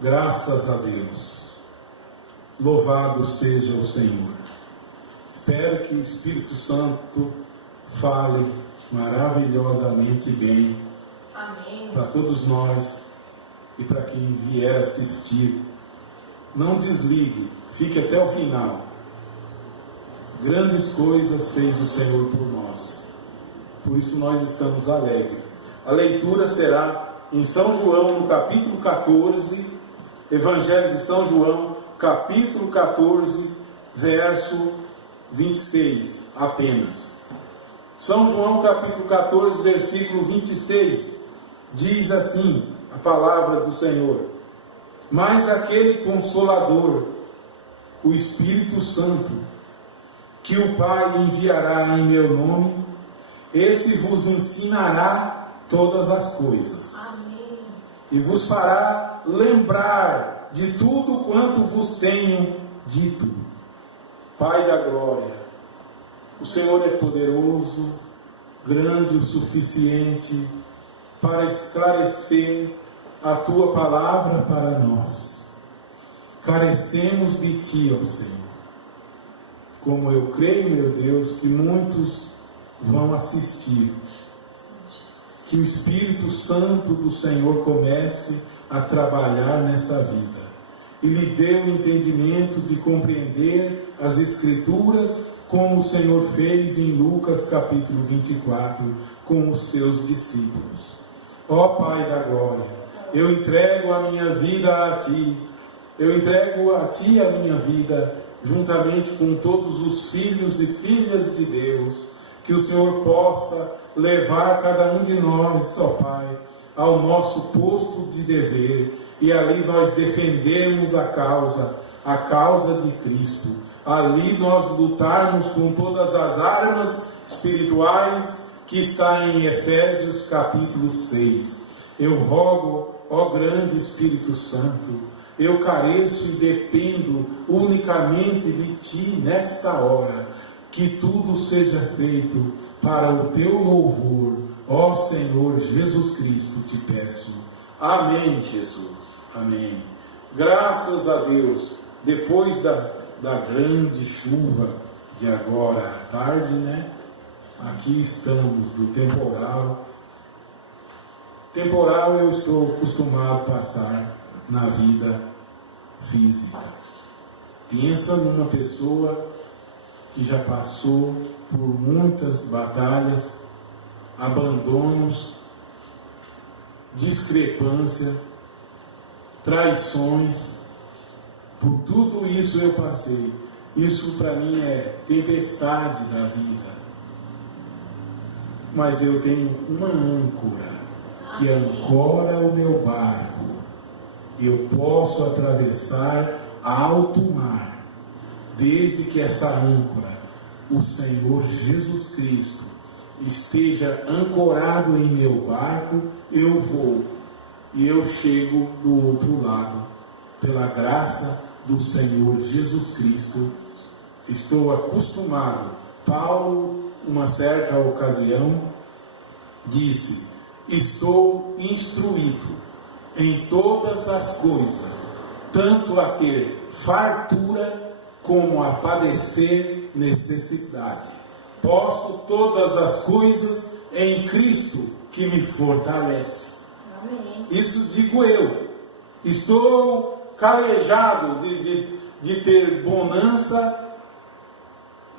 Graças a Deus. Louvado seja o Senhor. Espero que o Espírito Santo fale maravilhosamente bem para todos nós e para quem vier assistir. Não desligue, fique até o final. Grandes coisas fez o Senhor por nós. Por isso nós estamos alegres. A leitura será em São João, no capítulo 14, Evangelho de São João, capítulo 14, verso 26, apenas. São João, capítulo 14, versículo 26, diz assim a palavra do Senhor: mas aquele Consolador, o Espírito Santo, que o Pai enviará em meu nome, esse vos ensinará todas as coisas. Amém. E vos fará lembrar de tudo quanto vos tenho dito. Pai da glória, o Senhor é poderoso, grande o suficiente para esclarecer a tua palavra para nós. Carecemos de ti, ó Senhor. Como eu creio, meu Deus, que muitos vão assistir. Que o Espírito Santo do Senhor comece a trabalhar nessa vida e lhe dê o entendimento de compreender as Escrituras, como o Senhor fez em Lucas capítulo 24 com os seus discípulos. Ó Pai da glória, eu entrego a minha vida a Ti, eu entrego a Ti a minha vida, juntamente com todos os filhos e filhas de Deus, que o Senhor possa levar cada um de nós, ó Pai, ao nosso posto de dever, e ali nós defendemos a causa de Cristo. Ali nós lutarmos com todas as armas espirituais que está em Efésios capítulo 6. Eu rogo, ó grande Espírito Santo, eu careço e dependo unicamente de Ti nesta hora, que tudo seja feito para o Teu louvor, ó Senhor Jesus Cristo, te peço. Amém, Jesus. Amém. Graças a Deus, depois da grande chuva de agora à tarde, né? Aqui estamos do temporal. Temporal eu estou acostumado a passar na vida física. Pensa numa pessoa que já passou por muitas batalhas, abandonos, discrepância, traições. Por tudo isso eu passei. Isso para mim é tempestade da vida. Mas eu tenho uma âncora que ancora o meu barco. Eu posso atravessar alto mar, desde que essa âncora, o Senhor Jesus Cristo, esteja ancorado em meu barco. Eu vou e eu chego do outro lado, pela graça do Senhor Jesus Cristo. Estou acostumado. Paulo, uma certa ocasião, disse: estou instruído em todas as coisas, tanto a ter fartura como a padecer necessidade. Posso todas as coisas em Cristo que me fortalece. Amém. Isso digo eu. Estou calejado de ter bonança.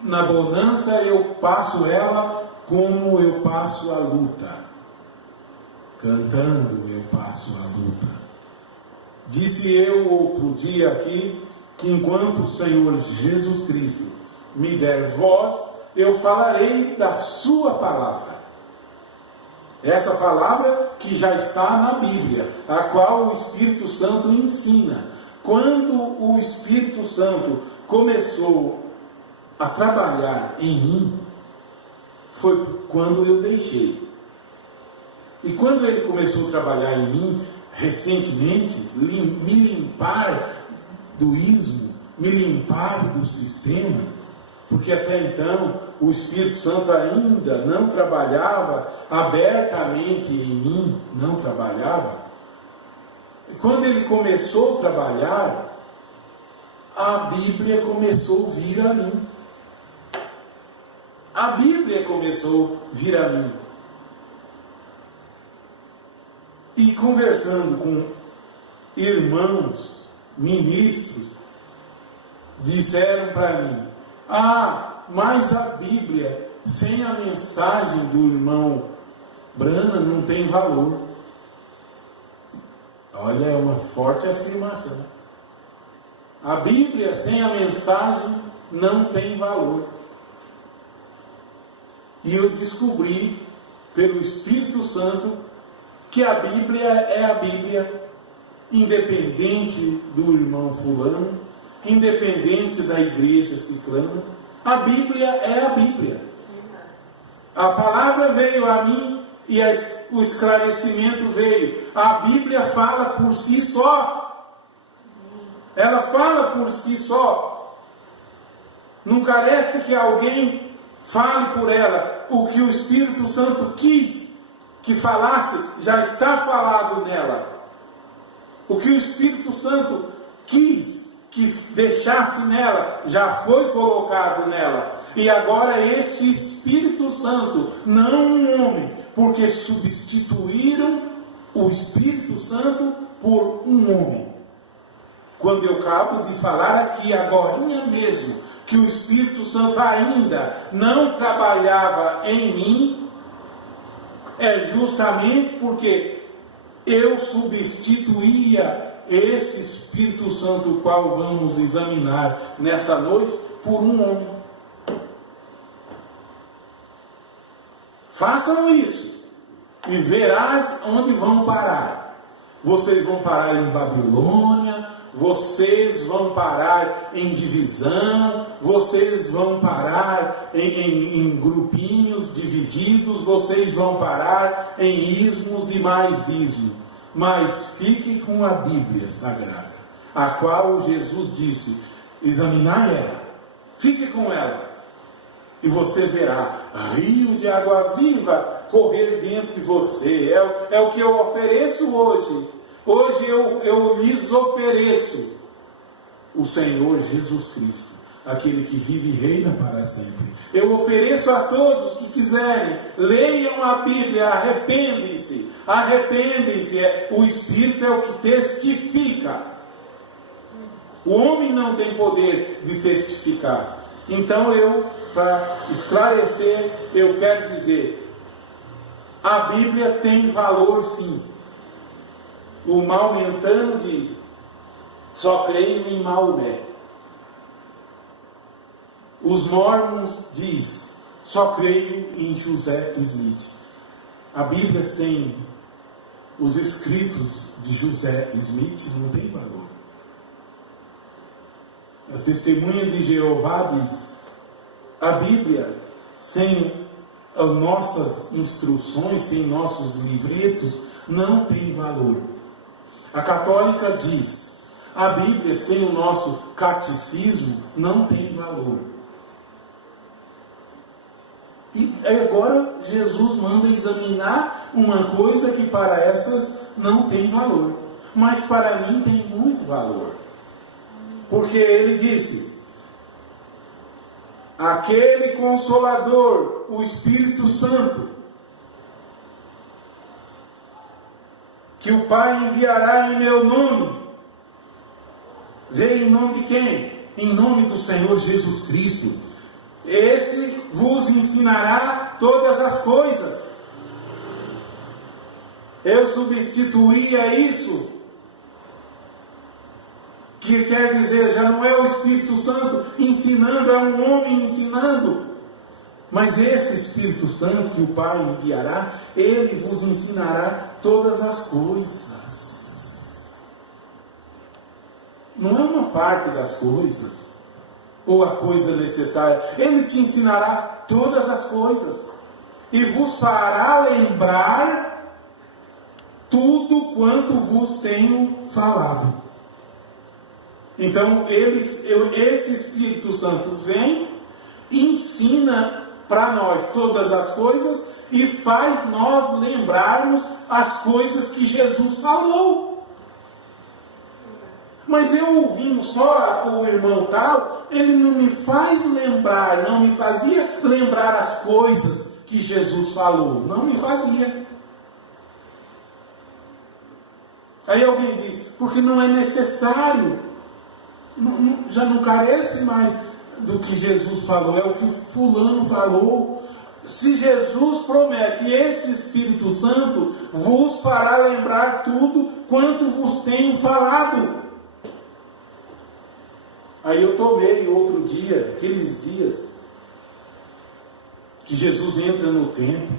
Na bonança eu passo ela como eu passo a luta. Cantando eu passo a luta. Disse eu outro dia aqui que enquanto o Senhor Jesus Cristo me der voz, eu falarei da sua palavra. Essa palavra que já está na Bíblia, a qual o Espírito Santo ensina. Quando o Espírito Santo começou a trabalhar em mim, foi quando eu deixei. E quando ele começou a trabalhar em mim, recentemente, me limpar do ismo, me limpar do sistema, porque até então o Espírito Santo ainda não trabalhava abertamente em mim, não trabalhava. quando ele começou a trabalhar, a Bíblia começou a vir a mim. A Bíblia começou a vir a mim. E conversando com irmãos, ministros, disseram para mim: mas a Bíblia, sem a mensagem do irmão Brana, não tem valor. Olha, é uma forte afirmação. A Bíblia, sem a mensagem, não tem valor. E eu descobri, pelo Espírito Santo, que a Bíblia é a Bíblia, independente do irmão fulano, independente da igreja ciclana. A Bíblia é a Bíblia. A palavra veio a mim e o esclarecimento veio. A Bíblia fala por si só. Ela fala por si só. Não carece que alguém fale por ela. O que o Espírito Santo quis que falasse, já está falado nela. O que o Espírito Santo quis que deixasse nela, já foi colocado nela. E agora esse Espírito Santo, não um homem, porque substituíram o Espírito Santo por um homem. Quando eu acabo de falar aqui, agorinha mesmo, que o Espírito Santo ainda não trabalhava em mim, é justamente porque eu substituía esse Espírito Santo, o qual vamos examinar nessa noite, por um homem. Façam isso e verás onde vão parar. Vocês vão parar em Babilônia, vocês vão parar em divisão, vocês vão parar em grupinhos divididos, vocês vão parar em ismos e mais ismos. Mas fiquem com a Bíblia Sagrada, a qual Jesus disse: examinar ela, fique com ela, e você verá rio de água viva correr dentro de você. É o que eu ofereço hoje. Hoje eu lhes ofereço o Senhor Jesus Cristo, aquele que vive e reina para sempre. Eu ofereço a todos que quiserem, leiam a Bíblia, arrependem-se. O Espírito é o que testifica. O homem não tem poder de testificar. Então para esclarecer, eu quero dizer: a Bíblia tem valor, sim. O Maometano diz: só creio em Maomé. Os Mormons diz: só creio em José Smith. A Bíblia sem os escritos de José Smith não tem valor. A Testemunha de Jeová diz: a Bíblia sem as nossas instruções, sem nossos livretos, não tem valor. A Católica diz: a Bíblia sem o nosso catecismo não tem valor. E agora Jesus manda examinar uma coisa que para essas não tem valor, mas para mim tem muito valor. Porque ele disse: aquele Consolador, o Espírito Santo, que o Pai enviará em meu nome, veio em nome de quem? Em nome do Senhor Jesus Cristo. Esse vos ensinará todas as coisas. Eu substituía isso, que quer dizer, já não é o Espírito Santo ensinando, é um homem ensinando. Mas esse Espírito Santo que o Pai enviará, ele vos ensinará todas as coisas. Não é uma parte das coisas, ou a coisa necessária. Ele te ensinará todas as coisas, e vos fará lembrar tudo quanto vos tenho falado. Então, esse Espírito Santo vem, ensina para nós todas as coisas e faz nós lembrarmos as coisas que Jesus falou. Mas eu ouvindo só o irmão tal, ele não me faz lembrar, não me fazia lembrar as coisas que Jesus falou. Não me fazia. Aí alguém diz, porque não é necessário. Já não carece mais do que Jesus falou, é o que fulano falou. Se Jesus promete, esse Espírito Santo vos fará lembrar tudo quanto vos tenho falado. Aí eu tomei outro dia, aqueles dias que Jesus entra no templo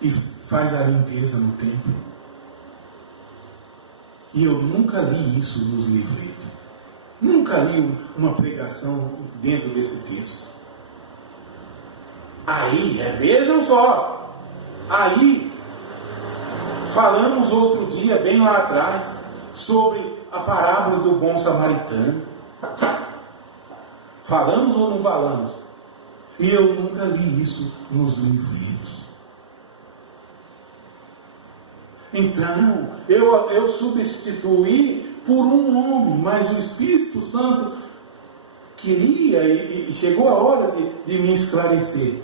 e faz a limpeza no templo. E eu nunca li isso nos livretos. Nunca li uma pregação dentro desse texto. Aí, vejam só. Aí, falamos outro dia, bem lá atrás, sobre a parábola do bom samaritano. Falamos ou não falamos? E eu nunca li isso nos livretos. Então, eu substituí por um homem, mas o Espírito Santo queria, e chegou a hora de me esclarecer.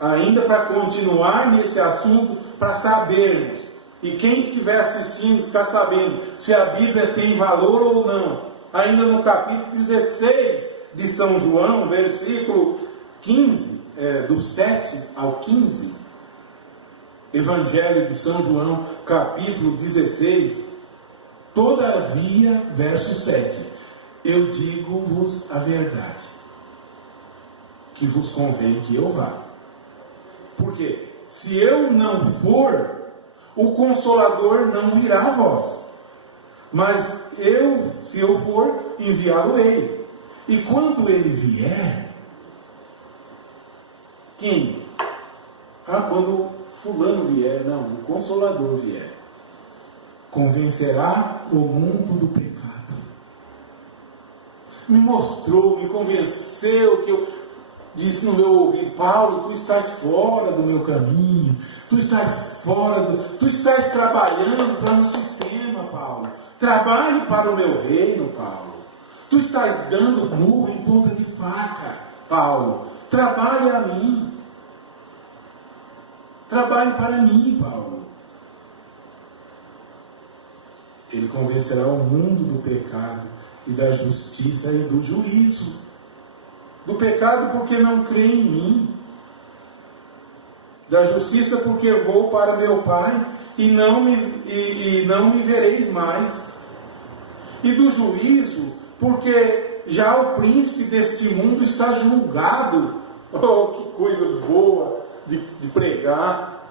Ainda para continuar nesse assunto, para sabermos, e quem estiver assistindo ficar sabendo se a Bíblia tem valor ou não. Ainda no capítulo 16 de São João, versículo 15, do 7 ao 15, Evangelho de São João, capítulo 16, todavia, verso 7, eu digo-vos a verdade, que vos convém que eu vá. Porque se eu não for, o Consolador não virá a vós. Mas se eu for, enviá-lo-ei. E quando ele vier, quem? Quando fulano vier, não, o Consolador vier, convencerá o mundo do pecado. Me mostrou, me convenceu, que eu disse no meu ouvido, Paulo, tu estás fora do meu caminho, tu estás trabalhando para um sistema, Paulo. Trabalhe para o meu reino, Paulo. Tu estás dando murro em ponta de faca, Paulo. Trabalhe a mim. Trabalhe para mim, Paulo. Ele convencerá o mundo do pecado e da justiça e do juízo. Do pecado porque não crê em mim. Da justiça porque vou para meu Pai e não me vereis mais. E do juízo porque já o príncipe deste mundo está julgado. Oh, que coisa boa de pregar.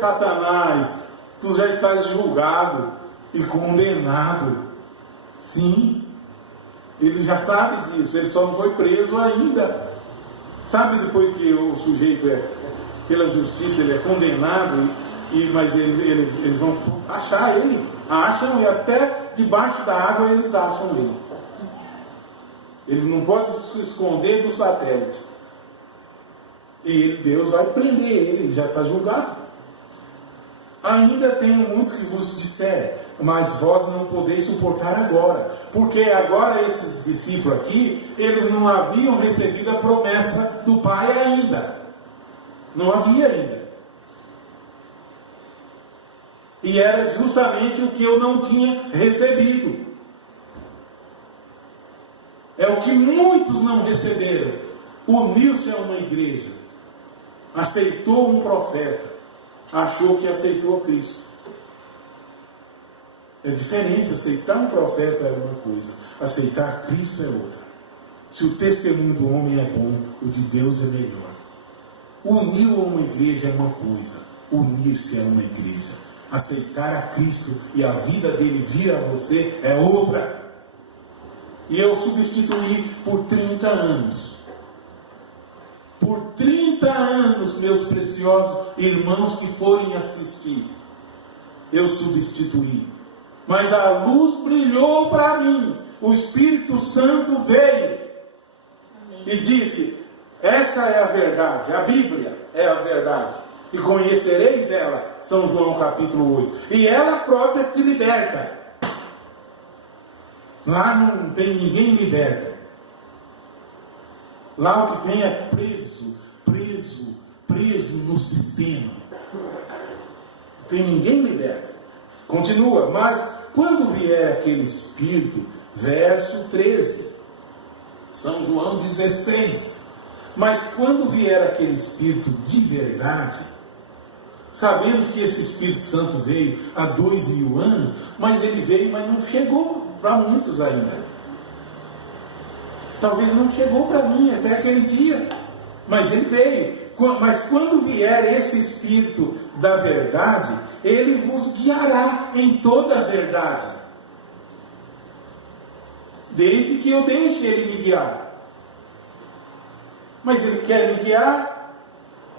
Satanás, tu já estás julgado e condenado. Sim, ele já sabe disso, ele só não foi preso ainda. Sabe, depois que o sujeito pela justiça, ele é condenado, mas eles vão achar ele. Acham, e até debaixo da água eles acham ele. Ele não pode se esconder do satélite. E Deus vai prender ele já está julgado. Ainda tenho muito que vos disser, mas vós não podeis suportar agora. Porque agora esses discípulos aqui, eles não haviam recebido a promessa do Pai ainda. Não havia ainda. E era justamente o que eu não tinha recebido. É o que muitos não receberam. Uniu-se a uma igreja. Aceitou um profeta. Achou que aceitou Cristo. É diferente. Aceitar um profeta é uma coisa. Aceitar Cristo é outra. Se o testemunho do homem é bom, o de Deus é melhor. Unir a uma igreja é uma coisa. Unir-se a uma igreja. Aceitar a Cristo e a vida dele vir a você é outra. E eu substituí por 30 anos. Por 30 anos, meus preciosos irmãos que forem assistir, eu substituí. Mas a luz brilhou para mim. O Espírito Santo veio. Amém. E disse, essa é a verdade. A Bíblia é a verdade. E conhecereis ela, São João capítulo 8. E ela própria te liberta. Lá não tem ninguém liberta. Lá o que tem é preso no sistema. Não tem ninguém liberta. Continua, mas quando vier aquele Espírito, verso 13, São João 16, mas quando vier aquele Espírito de verdade, sabemos que esse Espírito Santo veio há 2000 anos, mas ele veio, mas não chegou para muitos ainda. Talvez não chegou para mim até aquele dia, mas ele veio. Mas quando vier esse Espírito da verdade, ele vos guiará em toda a verdade, desde que eu deixe ele me guiar. Mas ele quer me guiar,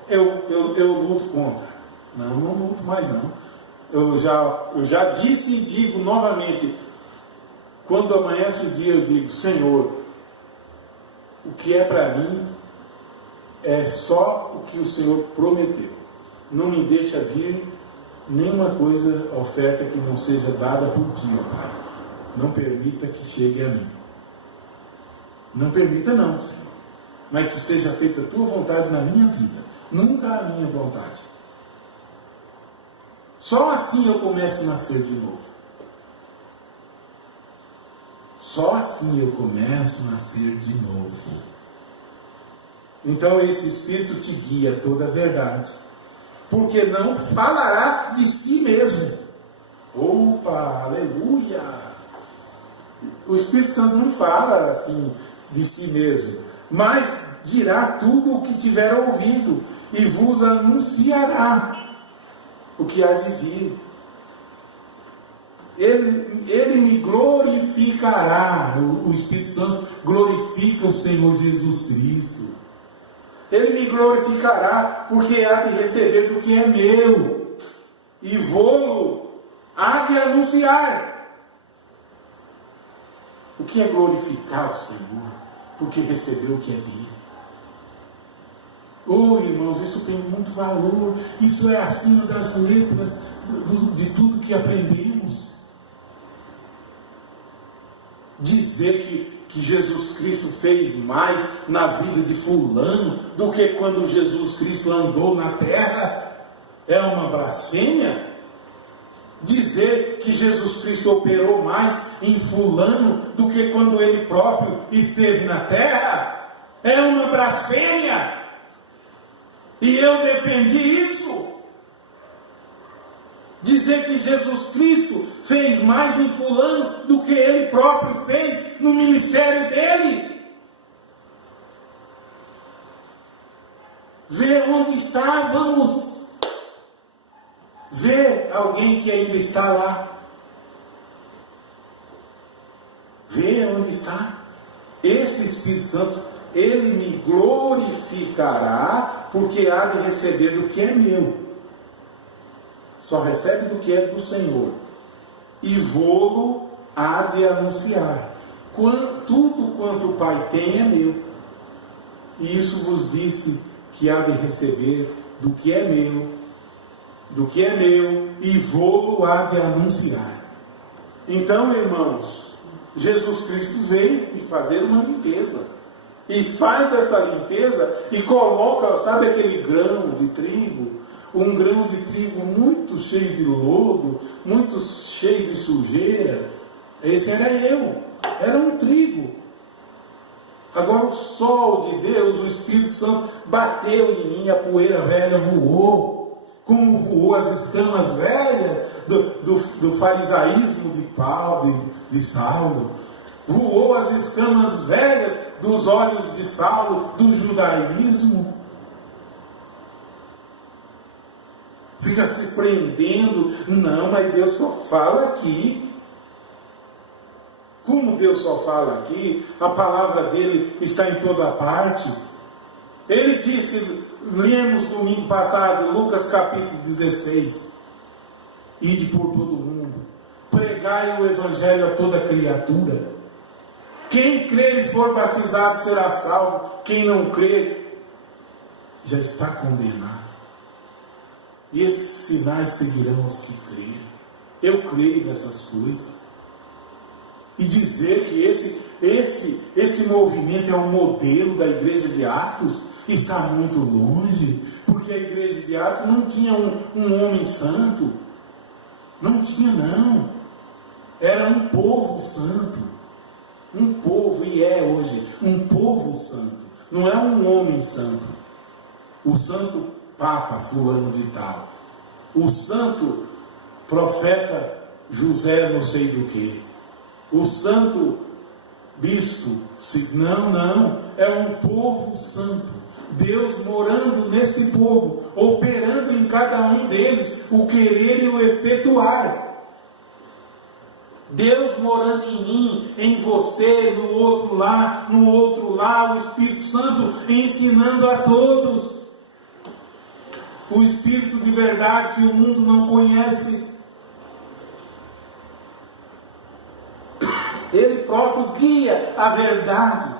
eu luto contra. Não luto mais não. Eu já disse e digo novamente, quando amanhece o dia eu digo, Senhor, o que é para mim é só o que o Senhor prometeu. Não me deixa vir nenhuma coisa, oferta que não seja dada por ti, ó Pai. Não permita que chegue a mim. Não permita não, Senhor. Mas que seja feita a tua vontade na minha vida, nunca a minha vontade. Só assim eu começo a nascer de novo. Só assim eu começo a nascer de novo. Então esse Espírito te guia a toda a verdade, porque não falará de si mesmo. Opa, aleluia! O Espírito Santo não fala assim de si mesmo, mas dirá tudo o que tiver ouvido e vos anunciará o que há de vir. Ele me glorificará. O Espírito Santo glorifica o Senhor Jesus Cristo. Ele me glorificará, porque há de receber do que é meu, e vou-lo há de anunciar. O que é glorificar o Senhor? Porque recebeu o que é dele. Oh, irmãos, isso tem muito valor. Isso é acima das letras de tudo que aprendemos. Dizer que Jesus Cristo fez mais na vida de fulano do que quando Jesus Cristo andou na terra é uma blasfêmia. Dizer que Jesus Cristo operou mais em fulano do que quando ele próprio esteve na terra é uma blasfêmia. E eu defendi isso. Dizer que Jesus Cristo fez mais em fulano do que ele próprio fez no ministério dele. Vê onde estávamos. Vê alguém que ainda está lá. Vê onde está. Esse Espírito Santo, ele me glorificará, porque há de receber do que é meu. Só recebe do que é do Senhor. E vou-lo há de anunciar. Tudo quanto o Pai tem é meu. E isso vos disse que há de receber do que é meu. Do que é meu. E vou-lo há de anunciar. Então, irmãos, Jesus Cristo veio fazer uma limpeza. E faz essa limpeza e coloca, sabe aquele grão de trigo? Um grão de trigo muito cheio de lodo, muito cheio de sujeira. Esse era eu, era um trigo. Agora o sol de Deus, o Espírito Santo, bateu em mim, a poeira velha voou, como voou as escamas velhas do farisaísmo de Paulo, de Saulo. Voou as escamas velhas dos olhos de Saulo, do judaísmo. Fica se prendendo. Não, mas Deus só fala aqui. Como Deus só fala aqui? A palavra dele está em toda parte. Ele disse, lemos domingo passado, Lucas capítulo 16: ide por todo o mundo, pregai o evangelho a toda criatura. Quem crer e for batizado será salvo. Quem não crer já está condenado. E estes sinais seguirão os que crerem. Eu creio nessas coisas. E dizer que esse movimento é um modelo da igreja de Atos está muito longe, porque a igreja de Atos não tinha um homem santo. Não tinha, não. Era um povo santo. Um povo, e é hoje, um povo santo. Não é um homem santo. O santo Papa fulano de tal. O santo profeta José não sei do que. O santo bispo. Não. É um povo santo. Deus morando nesse povo, operando em cada um deles o querer e o efetuar. Deus morando em mim, em você, no outro lá, o Espírito Santo ensinando a todos. O Espírito de verdade que o mundo não conhece. Ele próprio guia a verdade.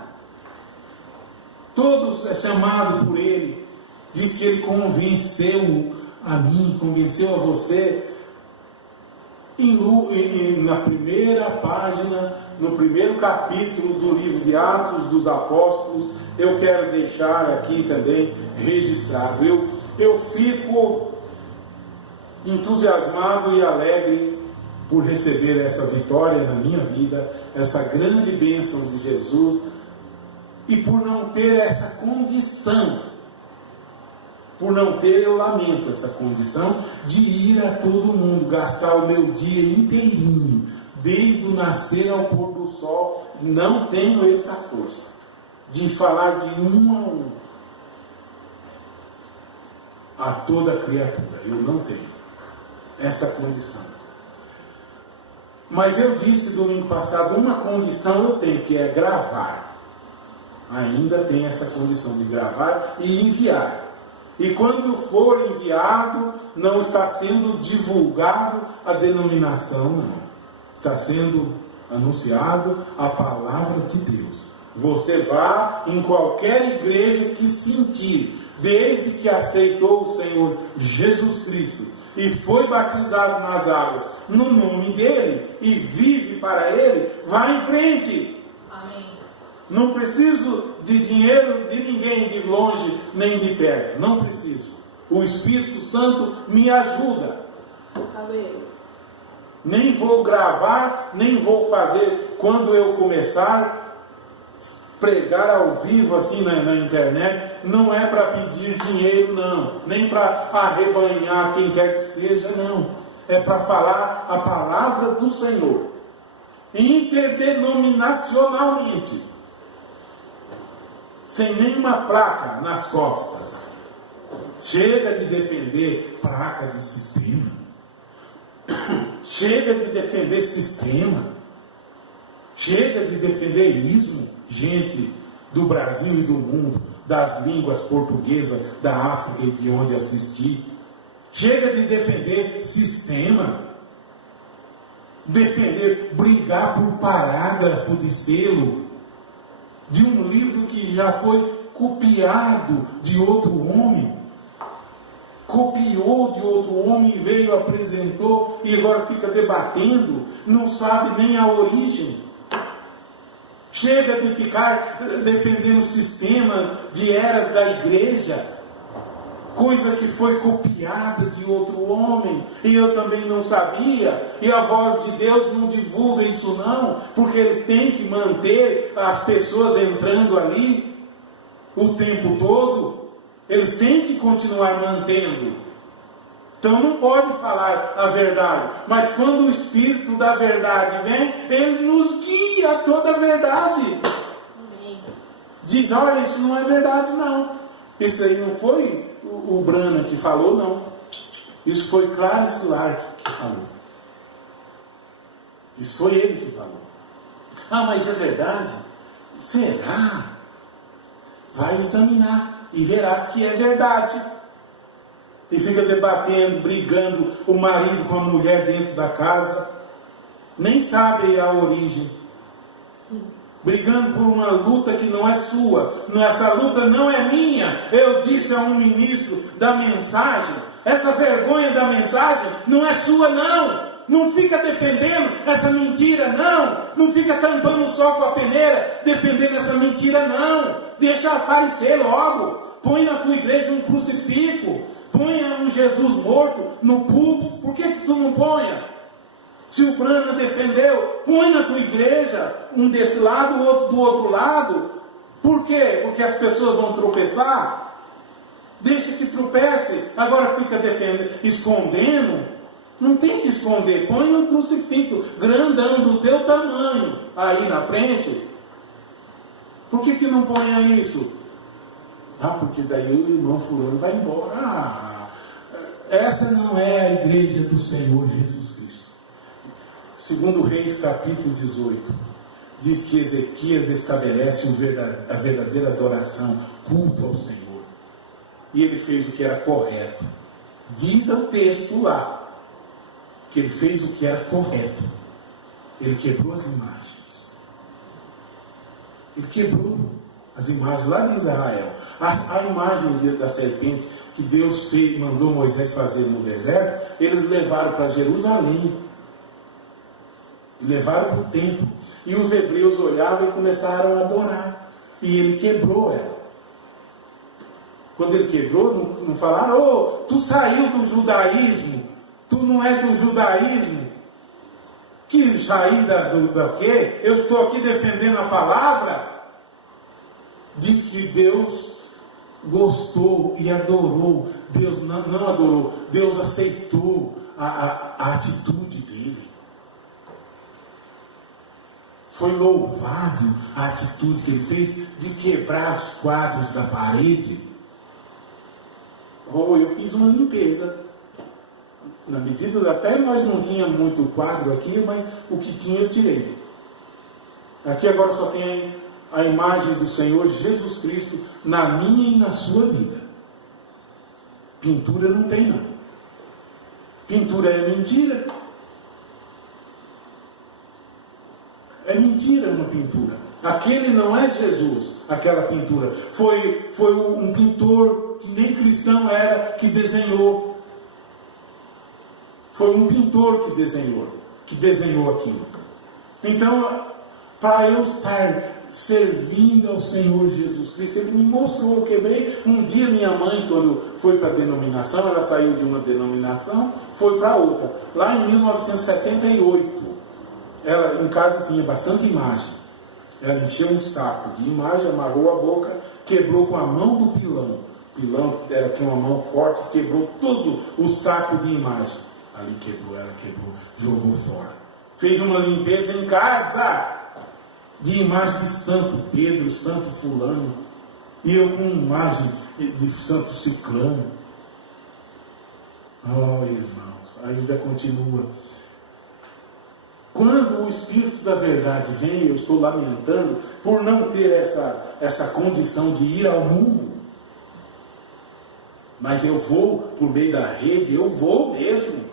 Todos é chamado por Ele. Diz que Ele convenceu a mim, convenceu a você. Na primeira página, no primeiro capítulo do livro de Atos dos Apóstolos, eu quero deixar aqui também registrado. Eu fico entusiasmado e alegre por receber essa vitória na minha vida, essa grande bênção de Jesus, e por não ter essa condição, eu lamento essa condição de ir a todo mundo, gastar o meu dia inteirinho, desde o nascer ao pôr do sol. Não tenho essa força de falar de um a toda criatura. Eu não tenho essa condição. Mas eu disse domingo passado, uma condição eu tenho, que é gravar. Ainda tem essa condição de gravar e enviar. E quando for enviado, não está sendo divulgado a denominação, não. Está sendo anunciado a palavra de Deus. Você vá em qualquer igreja que sentir, desde que aceitou o Senhor Jesus Cristo e foi batizado nas águas no nome dele e vive para ele, vá em frente. Não preciso de dinheiro de ninguém, de longe nem de perto. Não preciso. O Espírito Santo me ajuda. Amém. Nem vou gravar, nem vou fazer. Quando eu começar a pregar ao vivo assim na internet, não é para pedir dinheiro, não. Nem para arrebanhar quem quer que seja, não. É para falar a palavra do Senhor. Interdenominacionalmente. Sem nenhuma placa nas costas. Chega de defender placa de sistema. Chega de defender sistema. Chega de defender ismo. Gente do Brasil e do mundo, das línguas portuguesas, da África e de onde assisti. Chega de defender sistema. Brigar por parágrafo de selo de um livro que já foi copiado de outro homem. Copiou de outro homem, veio, apresentou e agora fica debatendo, não sabe nem a origem. Chega de ficar defendendo o sistema de eras da igreja, coisa que foi copiada de outro homem, e eu também não sabia, e a voz de Deus não divulga isso não, porque ele tem que manter as pessoas entrando ali o tempo todo, eles têm que continuar mantendo, então não pode falar a verdade, mas quando o Espírito da verdade vem, ele nos guia a toda a verdade. Diz, olha, isso não é verdade não, isso aí não foi o Brana que falou, não. Isso foi Clarence Lark que falou. Isso foi ele que falou. Ah, mas é verdade? Será? Vai examinar e verás que é verdade. E fica debatendo, brigando o marido com a mulher dentro da casa. Nem sabe a origem. Brigando por uma luta que não é sua. Essa luta não é minha. Eu disse a um ministro da mensagem, essa vergonha da mensagem não é sua, não. Não fica defendendo essa mentira, não. Não fica tampando o sol com a peneira, defendendo essa mentira, não. Deixa aparecer logo. Põe na tua igreja um crucifixo. Põe um Jesus morto no púlpito. Por que tu não ponha? Se o Brana defendeu, põe na tua igreja um desse lado, o outro do outro lado. Por quê? Porque as pessoas vão tropeçar. Deixa que tropece. Agora fica defendendo, escondendo. Não tem que esconder. Põe um crucifixo grandão do teu tamanho aí na frente. Por que não põe isso? Porque daí o irmão fulano vai embora. Essa não é a igreja do Senhor Jesus Cristo. Segundo Reis capítulo 18, diz que Ezequias estabelece a verdadeira adoração, culto ao Senhor. E ele fez o que era correto. Diz o texto lá que ele fez o que era correto. Ele quebrou as imagens. Ele quebrou as imagens lá de Israel. A imagem da serpente que Deus mandou Moisés fazer no deserto, eles levaram para Jerusalém. Levaram para o templo. E os hebreus olhavam e começaram a adorar. E ele quebrou ela. Quando ele quebrou, não falaram: tu saiu do judaísmo. Tu não é do judaísmo. Que sair da quê? Eu estou aqui defendendo a palavra. Diz que Deus gostou e adorou. Deus não adorou. Deus aceitou a atitude dele. Foi louvável a atitude que ele fez de quebrar os quadros da parede. Eu fiz uma limpeza. Na medida, até nós não tínhamos muito quadro aqui, mas o que tinha eu tirei. Aqui agora só tem a imagem do Senhor Jesus Cristo na minha e na sua vida. Pintura não tem, não. Pintura é mentira. É mentira uma pintura. Aquele não é Jesus, aquela pintura. Foi um pintor que nem cristão era que desenhou. Foi um pintor que desenhou aquilo. Então, para eu estar servindo ao Senhor Jesus Cristo, Ele me mostrou, eu quebrei. Um dia minha mãe, quando foi para a denominação, ela saiu de uma denominação, foi para outra. Lá em 1978, ela em casa tinha bastante imagem. Ela encheu um saco de imagem, amarrou a boca, quebrou com a mão do pilão. O pilão, ela tinha uma mão forte, quebrou todo o saco de imagem. Ali quebrou, ela quebrou, jogou fora. Fez uma limpeza em casa de imagem de Santo Pedro, Santo Fulano. E eu com imagem de Santo Ciclano. Irmãos, ainda continua. Quando o Espírito da verdade vem, eu estou lamentando por não ter essa condição de ir ao mundo. Mas eu vou por meio da rede, eu vou mesmo.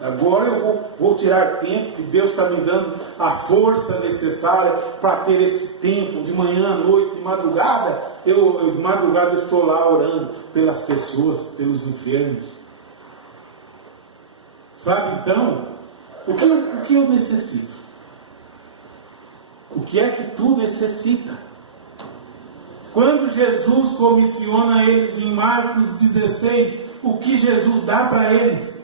Agora eu vou tirar tempo, que Deus está me dando a força necessária para ter esse tempo, de manhã à noite, de madrugada. De madrugada eu estou lá orando pelas pessoas, pelos enfermos. Sabe então, o que eu necessito? O que é que tu necessita? Quando Jesus comissiona eles em Marcos 16, o que Jesus dá para eles?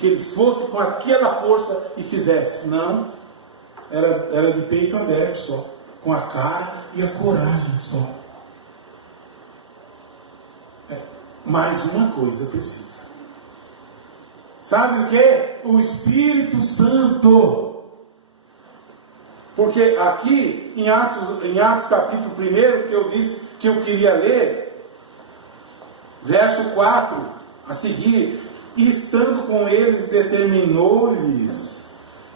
Que eles fossem com aquela força e fizessem. Não, era de peito aberto só, com a cara e a coragem só. Mais uma coisa precisa. Sabe o que? O Espírito Santo. Porque aqui em Atos capítulo 1, que eu disse que eu queria ler, verso 4 a seguir: e estando com eles, determinou-lhes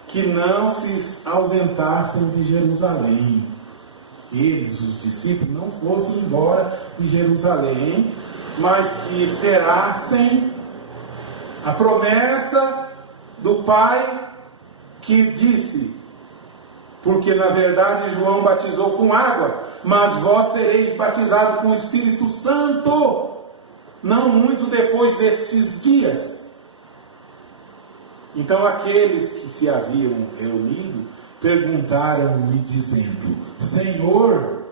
que não se ausentassem de Jerusalém. Eles, os discípulos, não fossem embora de Jerusalém, mas que esperassem a promessa do Pai, que disse: porque na verdade João batizou com água, mas vós sereis batizados com o Espírito Santo não muito depois destes dias. Então aqueles que se haviam reunido perguntaram-lhe dizendo: Senhor,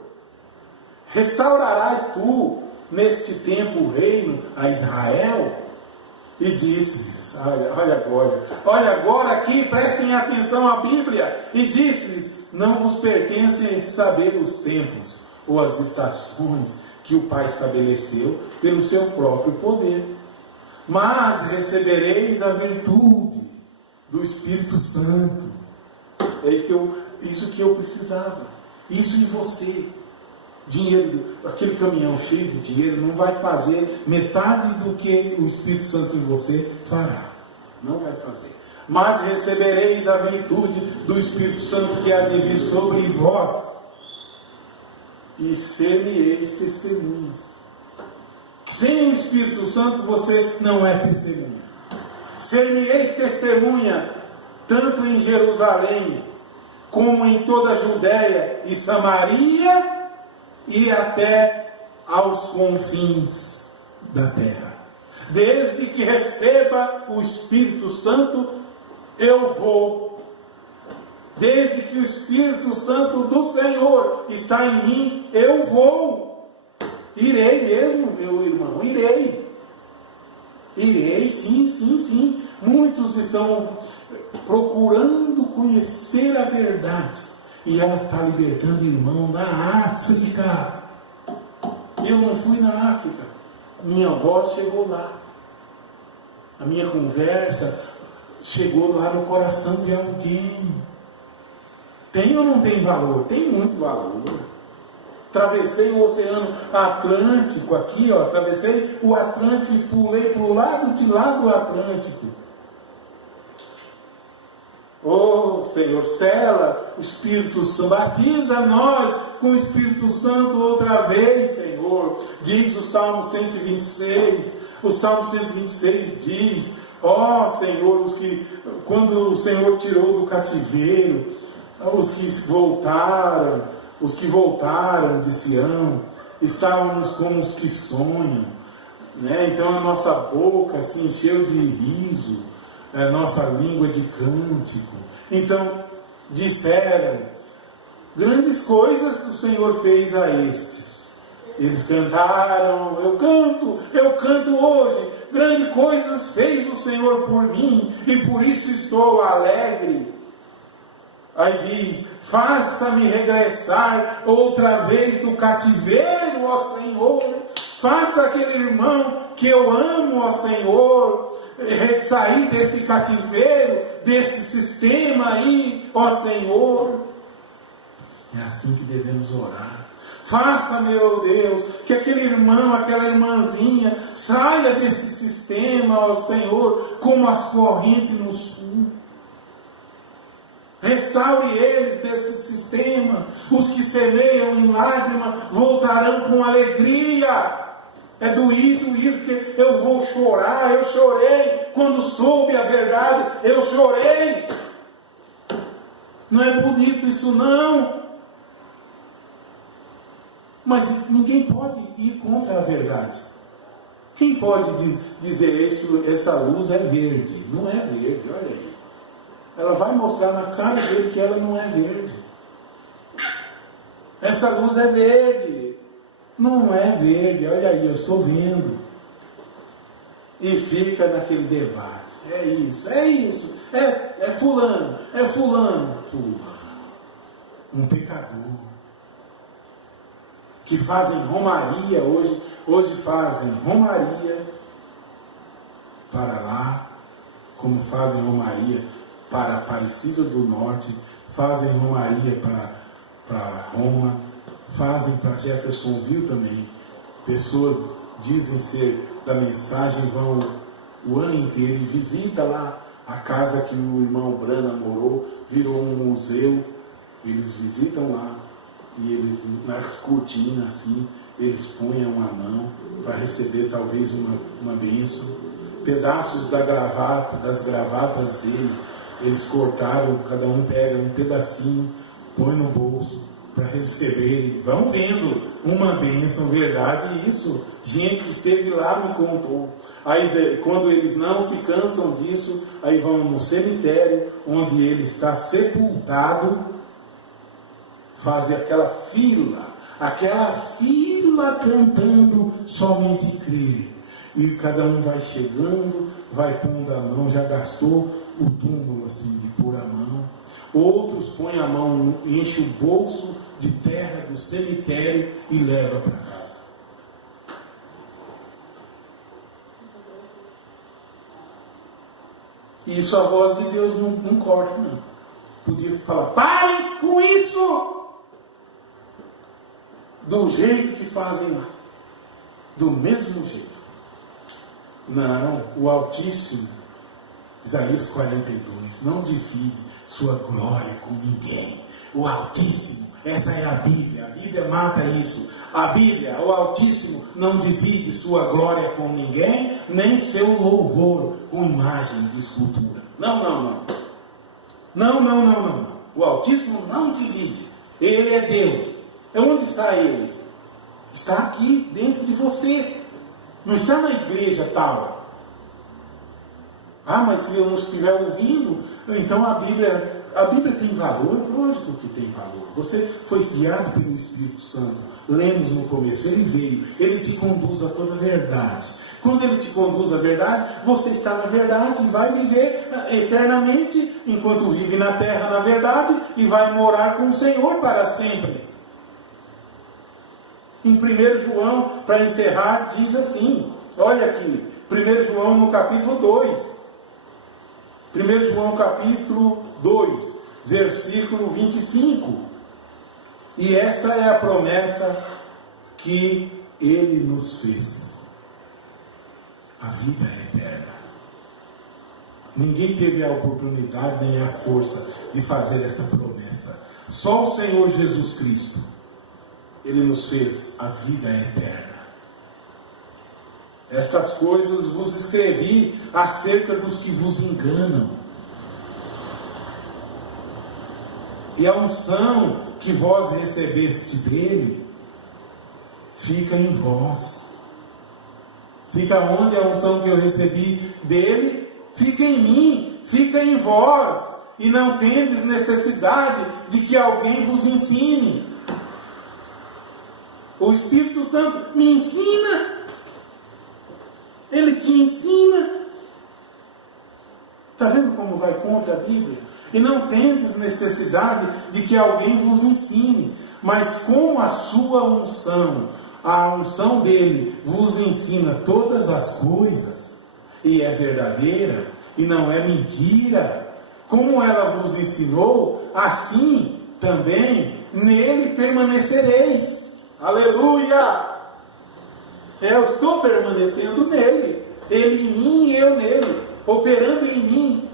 restaurarás tu neste tempo o reino a Israel? E disse-lhes, olha agora aqui, prestem atenção à Bíblia, e disse-lhes: não vos pertence saber os tempos ou as estações que o Pai estabeleceu pelo seu próprio poder, mas recebereis a virtude do Espírito Santo. É isso que eu precisava, isso em você. Dinheiro, aquele caminhão cheio de dinheiro não vai fazer metade do que o Espírito Santo em você fará. Não vai fazer. Mas recebereis a virtude do Espírito Santo que há de vir sobre vós, e ser-me-eis testemunhas. Sem o Espírito Santo você não é testemunha. Ser-me-eis testemunha tanto em Jerusalém como em toda a Judéia e Samaria e até aos confins da terra. Desde que receba o Espírito Santo, eu vou. Desde que o Espírito Santo do Senhor está em mim, eu vou. Irei mesmo, meu irmão, irei. Irei, sim. Muitos estão procurando conhecer a verdade. E ela está libertando irmão na África. Eu não fui na África. Minha voz chegou lá. A minha conversa chegou lá no coração de alguém. Tem ou não tem valor? Tem muito valor. Atravessei o Oceano Atlântico aqui, ó. Atravessei o Atlântico e pulei para o lado de lá do Atlântico. Oh Senhor, sela o Espírito Santo, batiza nós com o Espírito Santo outra vez, Senhor. Diz o Salmo 126, o Salmo 126 diz: ó Senhor, quando o Senhor tirou do cativeiro, os que voltaram de Sião, estávamos como os que sonham, né? Então a nossa boca se encheu de riso, a nossa língua de cântico. Então disseram: grandes coisas o Senhor fez a estes. Eles cantaram: eu canto hoje, grandes coisas fez o Senhor por mim, e por isso estou alegre. Aí diz: faça-me regressar outra vez do cativeiro, ó Senhor. Faça aquele irmão que eu amo, ó Senhor, sair desse cativeiro, desse sistema aí, ó Senhor. É assim que devemos orar. Faça, meu Deus, que aquele irmão, aquela irmãzinha saia desse sistema, ó Senhor, como as correntes no sul. Restaure eles desse sistema. Os que semeiam em lágrima voltarão com alegria. É doído isso, que eu vou chorar. Eu chorei quando soube a verdade. Eu chorei. Não é bonito isso, não. Mas ninguém pode ir contra a verdade. Quem pode dizer isso? Essa luz é verde? Não é verde, olha aí. Ela vai mostrar na cara dele que ela não é verde. Essa luz é verde. Não é verde, olha aí, eu estou vendo. E fica naquele debate. É isso. É fulano. Um pecador. Que fazem romaria hoje fazem romaria para lá, como fazem romaria para Aparecida do Norte, fazem romaria para Roma, fazem para Jeffersonville também. Pessoas dizem ser da mensagem, vão o ano inteiro e visita lá a casa que o irmão Brana morou, virou um museu. Eles visitam lá e eles, nas cortinas assim, eles punham a mão para receber talvez uma bênção. Pedaços das gravatas dele, eles cortaram, cada um pega um pedacinho, põe no bolso, para receber. Vão vendo uma bênção, verdade, isso. Gente que esteve lá me contou. Aí quando eles não se cansam disso, aí vão no cemitério, onde ele está sepultado, fazem aquela fila cantando somente crer. E cada um vai chegando, vai pondo a mão, já gastou o túmulo assim de pôr a mão. Outros põem a mão, enche o bolso de terra do cemitério e leva para casa. Isso a voz de Deus não corta, não. Podia falar, parem com isso! Do jeito que fazem lá. Do mesmo jeito. Não, o Altíssimo, Isaías 42, não divide sua glória com ninguém. O Altíssimo, essa é a Bíblia mata isso. A Bíblia, o Altíssimo, não divide sua glória com ninguém, nem seu louvor com imagem de escultura. Não. O Altíssimo não divide. Ele é Deus. Onde está Ele? Está aqui, dentro de você. Não está na igreja tal. Mas se eu não estiver ouvindo, então a Bíblia tem valor? Lógico que tem valor. Você foi guiado pelo Espírito Santo. Lemos no começo, ele veio, ele te conduz a toda a verdade. Quando ele te conduz à verdade, você está na verdade e vai viver eternamente, enquanto vive na terra na verdade, e vai morar com o Senhor para sempre. Em 1 João, para encerrar, diz assim, olha aqui, 1 João no capítulo 2, 1 João capítulo 2, versículo 25, e esta é a promessa que Ele nos fez, a vida eterna. Ninguém teve a oportunidade nem a força de fazer essa promessa, só o Senhor Jesus Cristo. Ele nos fez a vida eterna. Estas coisas vos escrevi acerca dos que vos enganam. E a unção que vós recebeste dele, fica em vós. Fica onde a unção que eu recebi dele? Fica em mim, fica em vós. E não tendes necessidade de que alguém vos ensine. O Espírito Santo me ensina. Ele te ensina. Está vendo como vai contra a Bíblia? E não tendes necessidade de que alguém vos ensine. Mas com a sua unção, a unção dele vos ensina todas as coisas. E é verdadeira. E não é mentira. Como ela vos ensinou, assim também nele permanecereis. Aleluia! Eu estou permanecendo nele. Ele em mim e eu nele. Operando em mim.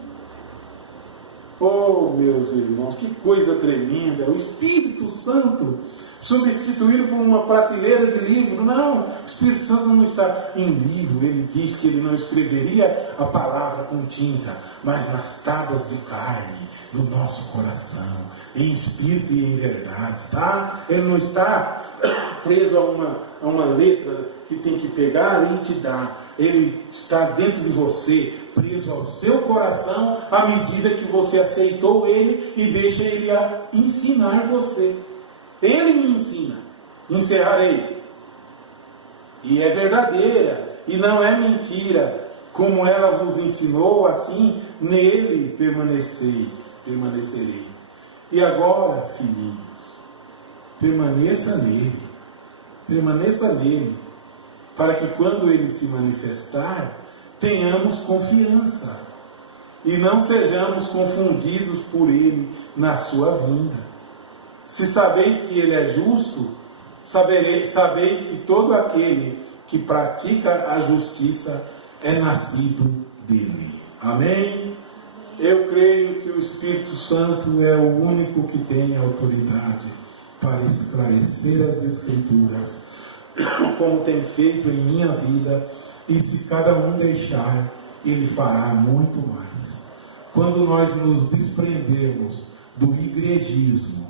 Oh, meus irmãos, que coisa tremenda. O Espírito Santo substituído por uma prateleira de livro. Não, o Espírito Santo não está em livro. Ele diz que ele não escreveria a palavra com tinta, mas nas tábuas de carne do nosso coração, em espírito e em verdade, tá? Ele não está preso a uma letra que tem que pegar e te dar. Ele está dentro de você, preso ao seu coração, à medida que você aceitou ele e deixa ele ensinar você. Ele me ensina. Encerrarei. E é verdadeira, e não é mentira. Como ela vos ensinou, assim nele permanecereis. E agora, filhinhos, permaneça nele, para que quando ele se manifestar, tenhamos confiança, e não sejamos confundidos por ele na sua vinda. Se sabeis que ele é justo, sabeis que todo aquele que pratica a justiça é nascido dele. Amém? Eu creio que o Espírito Santo é o único que tem autoridade para esclarecer as Escrituras, como tem feito em minha vida, e se cada um deixar, ele fará muito mais. Quando nós nos desprendermos do igrejismo,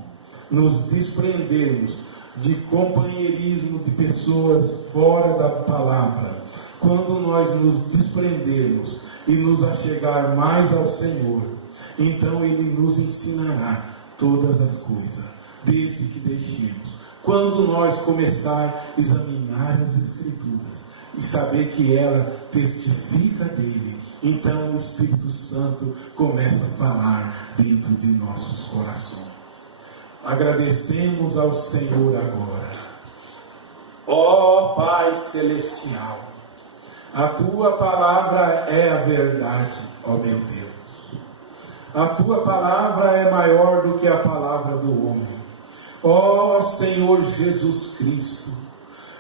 nos desprendermos de companheirismo de pessoas fora da palavra, quando nós nos desprendermos e nos achegar mais ao Senhor, então Ele nos ensinará todas as coisas, desde que deixemos. Quando nós começar a examinar as Escrituras e saber que ela testifica dele, então o Espírito Santo começa a falar dentro de nossos corações. Agradecemos ao Senhor agora. Ó Pai Celestial, a Tua palavra é a verdade, ó meu Deus. A Tua palavra é maior do que a palavra do homem. Ó Senhor Jesus Cristo,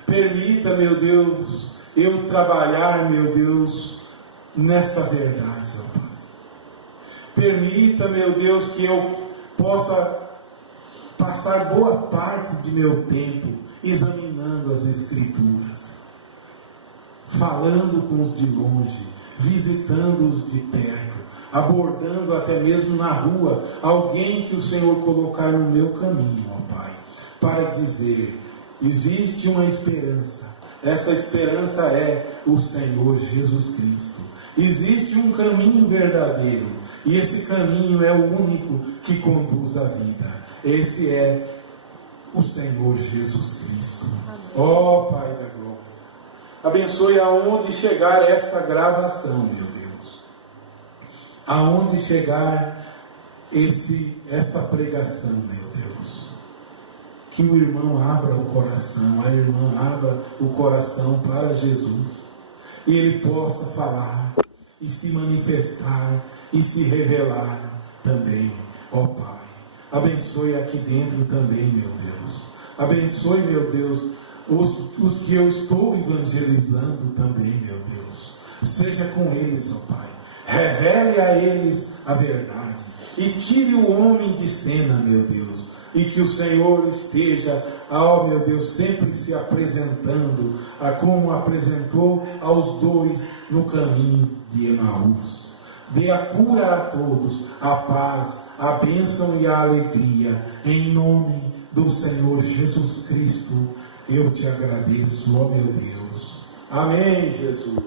permita, meu Deus, eu trabalhar, meu Deus, nesta verdade, ó Pai. Permita, meu Deus, que eu possa passar boa parte de meu tempo examinando as Escrituras, falando com os de longe, visitando os de perto, abordando até mesmo na rua alguém que o Senhor colocar no meu caminho, ó Pai, para dizer: existe uma esperança. Essa esperança é o Senhor Jesus Cristo. Existe um caminho verdadeiro, e esse caminho é o único que conduz à vida. Esse é o Senhor Jesus Cristo. Ó Pai da glória, abençoe aonde chegar esta gravação, meu Deus. Aonde chegar essa pregação, meu Deus. Que o irmão abra o coração, a irmã abra o coração para Jesus. E ele possa falar e se manifestar e se revelar também, ó Pai. Abençoe aqui dentro também, meu Deus. Abençoe, meu Deus, os que eu estou evangelizando também, meu Deus. Seja com eles, ó Pai. Revele a eles a verdade. E tire o homem de cena, meu Deus. E que o Senhor esteja, ó meu Deus, sempre se apresentando, como apresentou aos dois no caminho de Emaús. Dê a cura a todos, a paz, a bênção e a alegria, em nome do Senhor Jesus Cristo, eu te agradeço, ó meu Deus. Amém, Jesus.